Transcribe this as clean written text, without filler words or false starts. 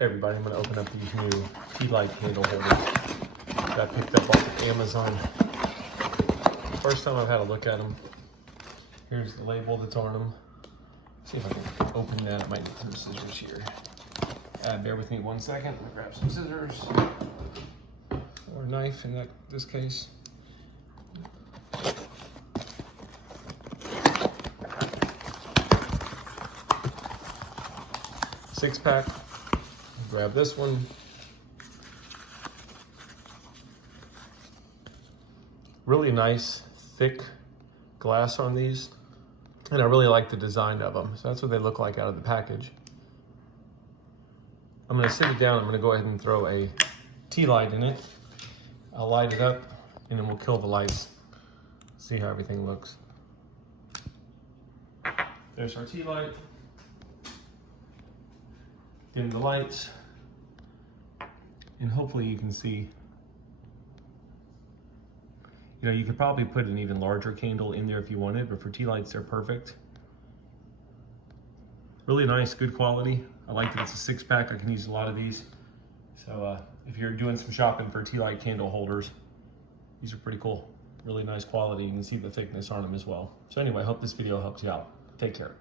Hey everybody, I'm going to open up these new tea light candle holders that I picked up off of Amazon. First time I've had a look at them. Here's the label that's on them. See if I can open that. I might need some scissors here. Bear with me 1 second. I'm going to grab some scissors. Or a knife in this case. Six pack. Grab this one. Really nice, thick glass on these. And I really like the design of them. So that's what they look like out of the package. I'm gonna sit it down. I'm gonna go ahead and throw a tea light in it. I'll light it up and then we'll kill the lights. See how everything looks. There's our tea light. Dim the lights. And hopefully you can see, you know, you could probably put an even larger candle in there if you wanted, but for tea lights, they're perfect. Really nice, good quality. I like that it's a 6-pack. I can use a lot of these. So if you're doing some shopping for tea light candle holders, these are pretty cool. Really nice quality. You can see the thickness on them as well. So anyway, I hope this video helps you out. Take care.